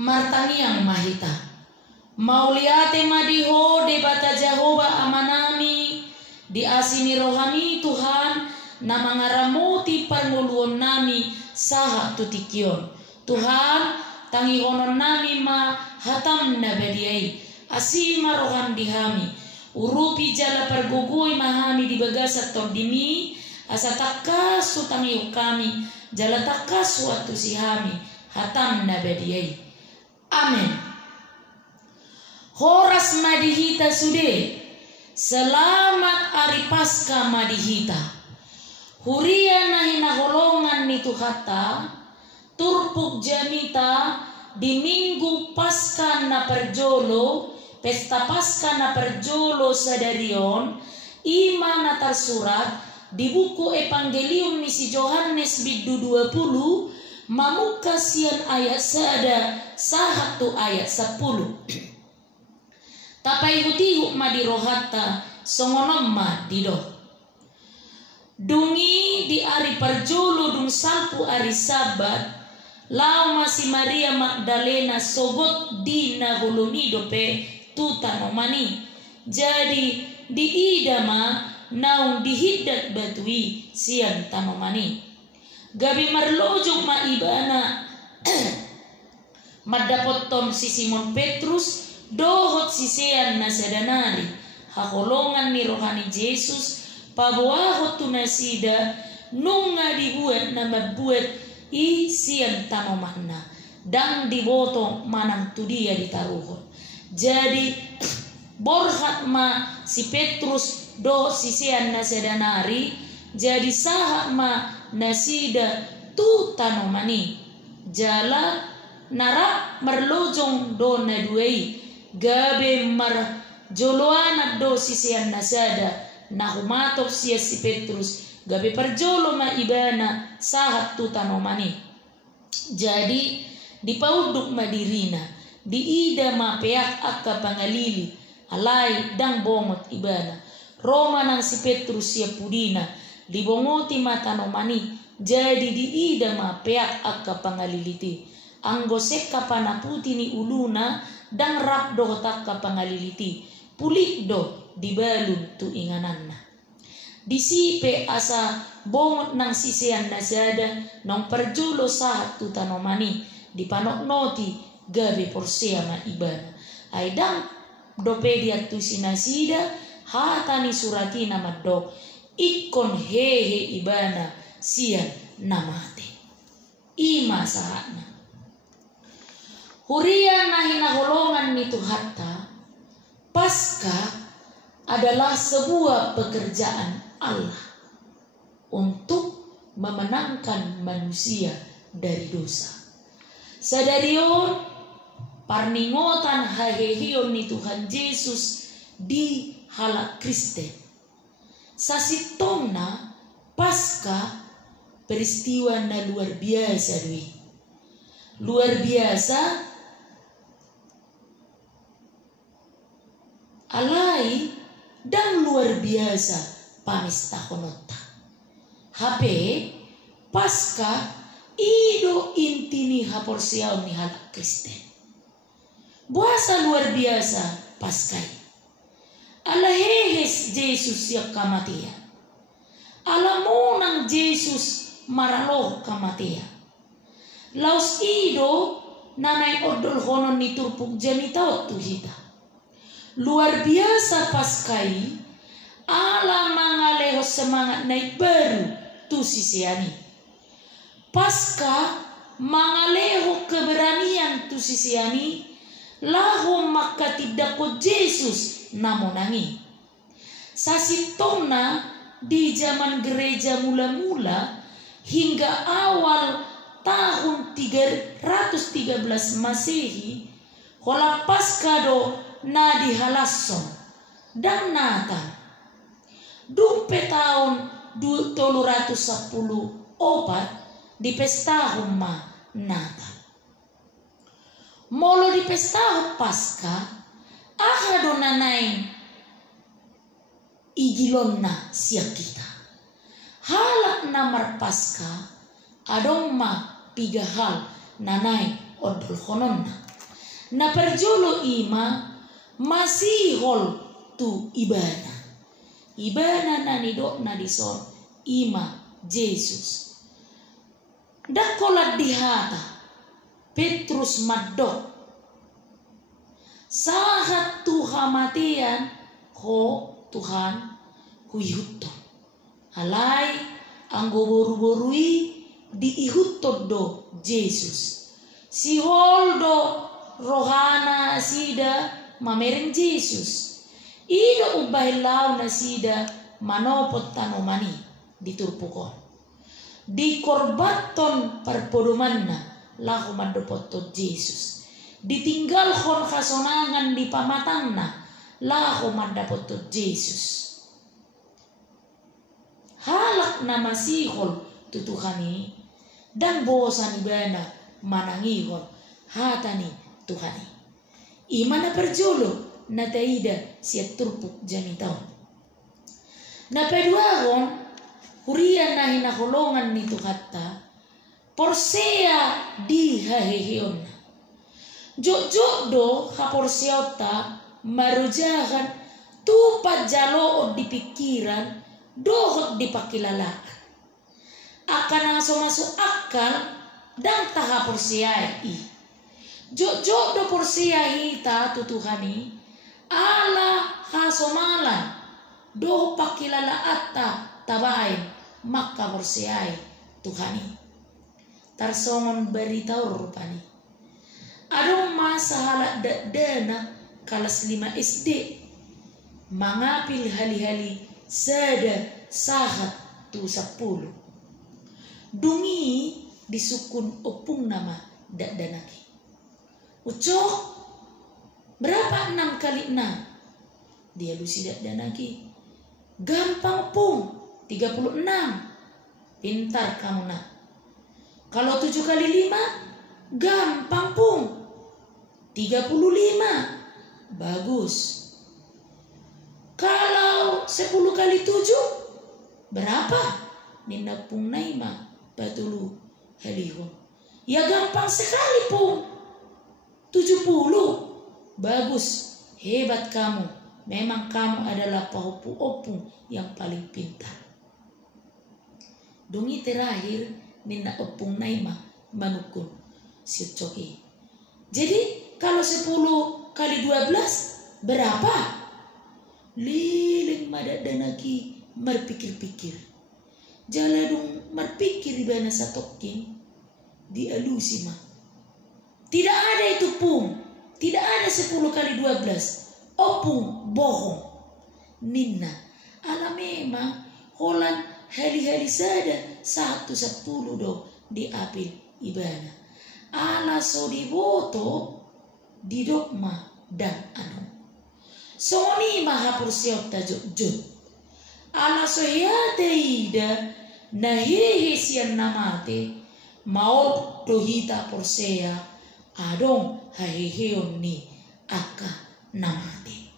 martangiang mahita. Mauliate madiho debata Jehovah amanami di asini rohani Tuhan na mangaramuti parnguluon nami saha tutikion. Tuhan tangihonon nami ma hatam na bediai asima rohan dihami urupi jala pergugui mahami di bagasat tordimi asa takasu tangiu kami jala takasu atu sihami hatam na bediai. Amin. Horas madihita sude, selamat hari Paskah madihita. Huria nahina holongan nitu hata, turpuk jamita di minggu Paskah na perjolo, pesta Paskah na perjolo sadarion, ima na tersurat di buku Evangelium misi Yohanes bidu 20, mamuka sian ayat sada sahatu ayat 10. Tapai hutihu madirohata songonomma dido. Dungi di ari perjolo dung salpu ari sabat, lau masih Maria Magdalena sogot dina hulunido pe tutanomani. Jadi di idama naung dihidat batui sian tanomani. Gabi marlojok ma ibana madapotom si Simon Petrus dohot sisean na sadanari hakolongan ni rohani Jesus pabuahot tunasida nunga dibuat na mabuat isian tamamahna dan diboto manang tudia ditaruhon. Jadi borhat ma si Petrus do sisean na sadanari jadi saha ma nasida tu tanomani jala nara merlojong do na duei gabe mar joloana do sisian nasada na humatop siya si Petrus gabe perjolo ma ibana sahat tu tanomani. Jadi dipauduk madirina di ida ma peak akka pangalili alai dang bongot ibana Roma nang si Petrus siya pudina dibongoti ma tanomani jadi di ida ma peak akka pangaliliti anggo sekka panaputi ni uluna dang rap do takka pangaliliti pulik do dibalun tu ingananna disipe asa bongot nang sisian nasada nong perjulo sahat tu tanomani dipanok noti gabe porsea ma ibana aidang dopedia tu sinasida hatani suratina maddo ikon hehe ibana sian namate ima sahatna. Huria nahina holongan nitu hatta, Paskah adalah sebuah pekerjaan Allah untuk memenangkan manusia dari dosa. Sadarion parningotan hahehion ni Tuhan Yesus di halak Kristen. Sasitongna Paskah peristiwa na luar biasa dui. Luar biasa alai dan luar biasa pamista honota. HP Paskah ido intini haporsiaw ni halak Kristen. Buasa luar biasa Paskah. Alahehes Jesus yak kamatian. Alamunang Jesus maraloh kamatian. Laus ido nanay odol honon ni turpuk janitaot tuhita. Luar biasa Paskai ala mangaleho semangat naik baru tu sisiani. Pasca mangaleho keberanian tu sisiani lahu maka tidak ko Yesus namonangi. Sasitona di zaman gereja mula-mula hingga awal tahun 313 Masehi hola Pasca do na dihalasson dan Natal dumpe tahun 310 opat di pestahun ma Natal molo di pestahun Paskah aha do nanain igilonna siya kita halak namar Paskah adong ma pigahal nanay odol hononna Na perjolo ima masihol tu ibana. Ibana na nidok na dison ima Jesus. Dakolat dihata Petrus madok. Sahat tuhamatian ho Tuhan huyuton. Alay ang boru-borui diihutod do Jesus. Si holdo rohana sida mamereng Jesus. Ida ubahilaw na sida manopot tanomani diturpukon. Di korbaton perpodoman na lahu mandopot to Jesus. Ditinggal kon kasonangan di pamatang na lahu mandapot to Jesus. Halak na masihol tutuhani dan bosan ibana manangihon hatani Tuhani. Imana perjolo na taida siya turpuk jamitao. Na peduahon hurian na hinakulongan ni Tuhata porsea di haheheon. Jok-jok do haporseota marujahan tupat jalood di pikiran dohot di pakilalaan. Akan masuk akal dan taha porsiai. Jok-jok do porsiai ta tutuhani ala hasomalan do pakilala atta tabain maka porsiai Tuhani. Tarsongon beritahu rupani. Adong masa halak dana kelas 5 SD mangapil hali-hali sada sahat tu 10. Dungi disukun opung nama danaki. Ucok berapa 6 kali 6? Dia lusi danaki. Gampang pung 36. Pintar kamu nak. Kalau 7 kali 5 gampang pung 35. Bagus. Kalau 10 kali 7 berapa? Ninapung naima patulu halihon. Ya gampang sekali pung 70. Bagus. Hebat kamu. Memang kamu adalah pahopu-opung yang paling pintar. Dungi terakhir nina opung naima manukun siucoki. Jadi kalau 10 kali 12 berapa? Liling madadanaki merpikir-pikir. Jaladung merpikir ibana satokin dialusi mah. Tidak ada itu pung. Tidak ada 10 kali 12. Opung bohong. Ninna ala memang holan hari-hari sada 110 do diapil ibana. Ala so diboto di dogma dan anu. Soni mahapur siot tajud. Ala so hiate ida nahihi sian namate maot dohita porsea adong haheheon ni aka namate.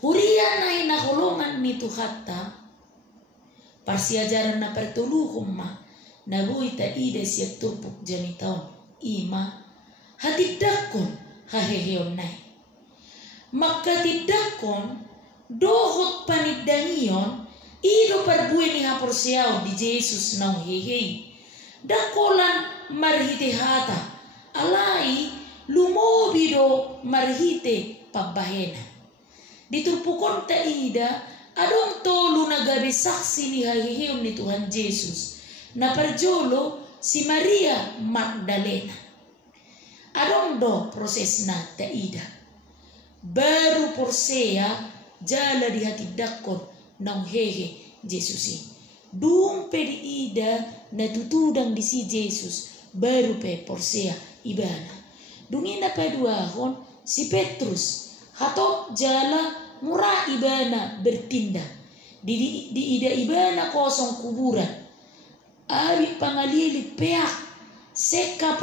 Hurian na inakulungan ni Tuhata parsiajaran na pertuluhum ma nabuita ida siya turpuk janitaon ima hatidakon haheheon nai. Maka tidakon dohot panidangion ido parbuay ni haporsiao di Jesus nang hehei. Dakolan marhite hata alai lumobido marhite pabahena. Diturpukon ta ida adong tolu nagabi saksi ni haheheon ni Tuhan Jesus na parjolo si Maria Magdalena. Adong do proses na ta ida. Baru porsea jala di hati dakon nang hehe Jesusi. Dumpe di ida na tutudang di si Jesus baru pe porsea ibana. Dungina pa duahon si Petrus hatok jala murah ibana bertindak. Di ida ibana kosong kuburan. Abi pangalili peak seka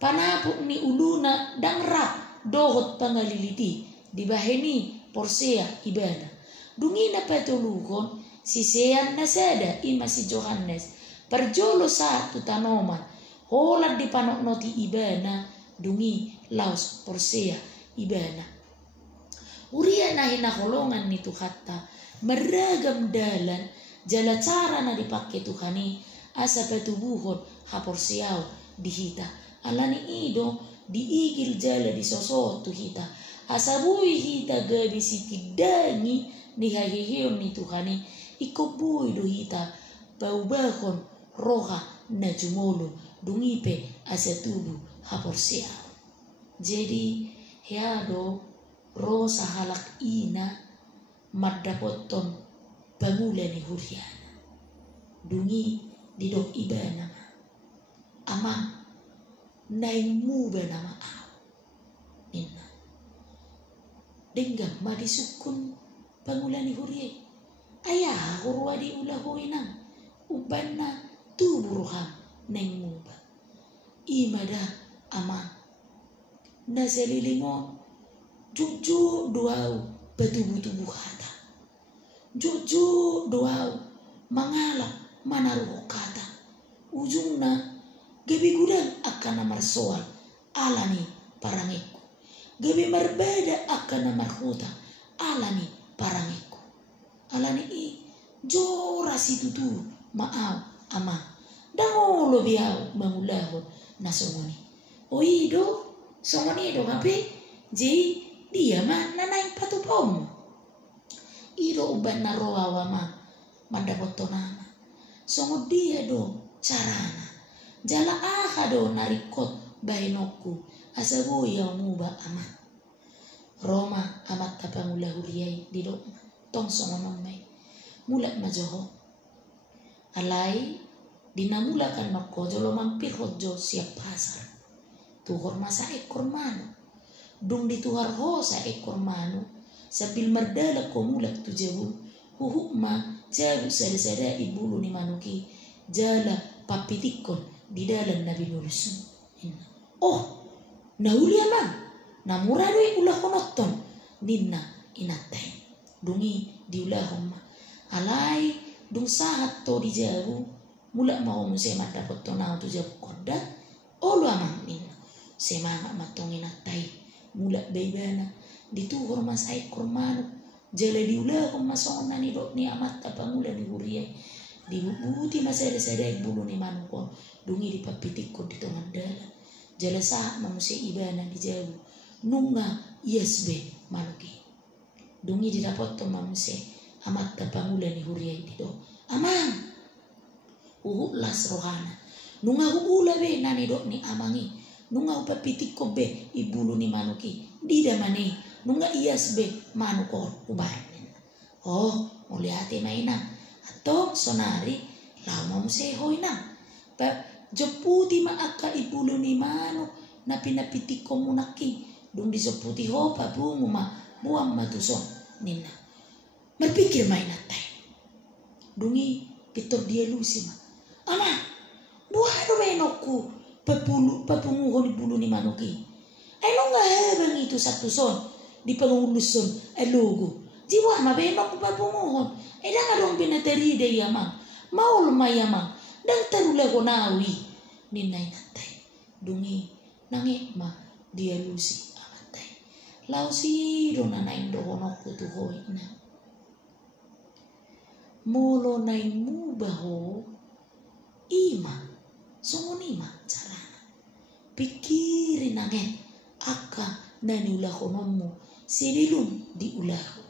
panapuk ni uluna dang rap. Dohot pangaliliti dibaheni porsea ibana. Dungina patulukon si sean nasada ima si Johannes perjolo satu tanoman holat di panok noti ibana dungi laos porsea ibana. Uria na hinakolongan ni Tuhatta meragam dalan jala cara na dipakai Tuhani asa patubuhon haporsiao dihita alani ido diigil jala di sosotu hita asabui hita gabi sitidangi ni hahihion ni Tuhani ikobui do hita baubahon roha na jumolo dungipe asa tubuh haporsiao. Jadi heado rosa halak ina maddapoton bangula ni huriana dungi didok ibana ama naimu banama au nina denggam madisukun bangula ni hurie ayah hurwadi ulahoinang ubanna tuburuham naimu ba imada ama naselilingo juju doau betubuh-tubuh kata juju doau mangala manaruh kata ujungna gebi gudang akan namar soal alani parangiku gebi berbeda akan namar huta alani parangiku alani i jora situtu maau ama dangolo biau mangulahon nasongoni oido songoni do kape jadi dia mah nanaing patu pom iro uban naroa wama mandapotonama songo dia do carana jala aha do narikot bainoku asabu ya muba ama Roma amat tapangula huriai di do tong songo nomai mulat majoho alai dinamulakan mako jolo mampir hojo siap pasar tuhor masa ekor mano dung dituhar ho sa ekor manu sambil merdala komulat tu jabu huhukma jabu sada-sada ibulu ni manuki jala papitikon di dalam nabi nurusun oh nauli amang namuradwe ulah konoton ninna inatai dungi diulahom alai dung sahat to di jabu mulak mau musema dapat tonau tu jabu koda olu amang ninna semangat matong inatai mulak baibana dituhur masai kormanu jala diulah masongan ni dok ni amat tapangula ni huria dibuti masada-sada bulu ni manuko dungi dipapitik ko ditongan dala jala sa manusia ibana di jauh nunga yesbe manuki dungi didapat to manusia amat tapangula ni huria di dok amang las rohana nunga ula be nani dok ni amangi nunga upapitik ko be ibulu ni manuki dida mani nunga ias be manuko ubahin oh muliati maina atau sonari lama museho ina pa jeputi ma akka ibulu ni manu napitik ko munaki dung diseputi ho pa bungu ma buam matuson nina berpikir maina tay dungi pitor dia lusi ma ama buah do benoku papunguhon ibulu ni manuki ano nga hebang itu satu son di panguluson elogo jiwa mabema ko papunguhon eda nga dong pinatari de yamang maul mayamang dang tarula ko nawi ninay natay dungi nangi ma dia lusi amatay lausi do nanay do honok kutuhoy na molo nay mubaho ima songonima carana pikirin nangen aka nani ulahonomu sebelum diulahu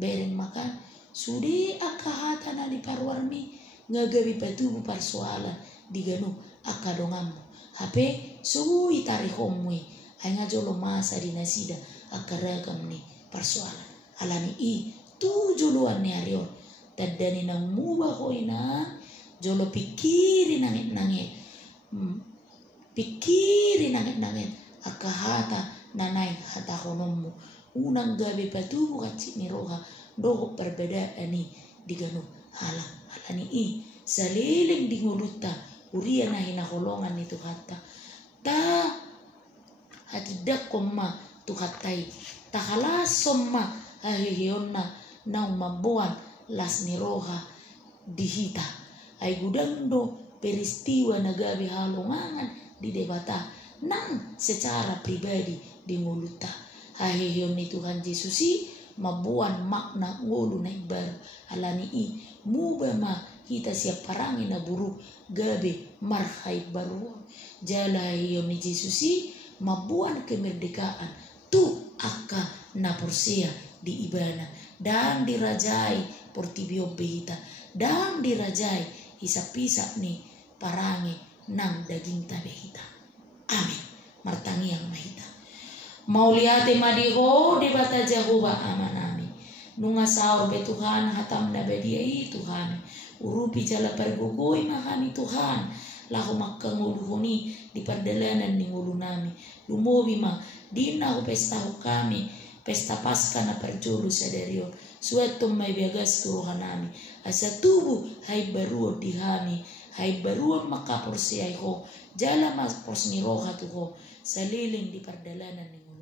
bereng makan sudi aka hata nani parwarmi ngagabi patubu parsoalan diganu aka dongamu hape suwi tarihomwe ay nga jolo masa dinasida aka ragam ni parsoalan alani i tu joloan ni arion tadani nang mubahoy na jolo pikirin nangit pikirin nangit akahata nanay hata konomu unang gabi patubu kacik ni roha doho perbedaan ni diganu halani i saliling dinguluta uria na hinakolongan ni Tuhata ta hatidak koma Tuhatai ta halasom ma ahihion na umambuan las ni roha dihita ay gudang do peristiwa na gabi halongangan di debata nang secara pribadi di nguluta. Hahiyon ni Tuhan Yesusi mabuan makna ngulu na ibaru alani i muba ma hita siap parangi na buruk gabe marhai baru jala hiyon ni Yesusi mabuan kemerdekaan tu aka na porsia di ibana dan dirajai portibio behita dan dirajai hisap-hisap ni parangi nang daging tabehita. Amin. Martangi yang mahita. Mauliate madiho di bata Jehovah amanami. Nunga saur be Tuhan hatam na bediai Tuhan. Urupi jala pergugoi mahani Tuhan. Lahu makanguluhuni di perdalanan ni ngulu nami. Lumobi ma dina ho pesta ho kami. Pesta pasca na perjolu sadario. Suatum may biagas kuruhan nami. Asa tubuh hai baruo dihami. Hai baruo makaporsiay ho. Jala mas pros ni roha tuho. Saliling di perdalanan ni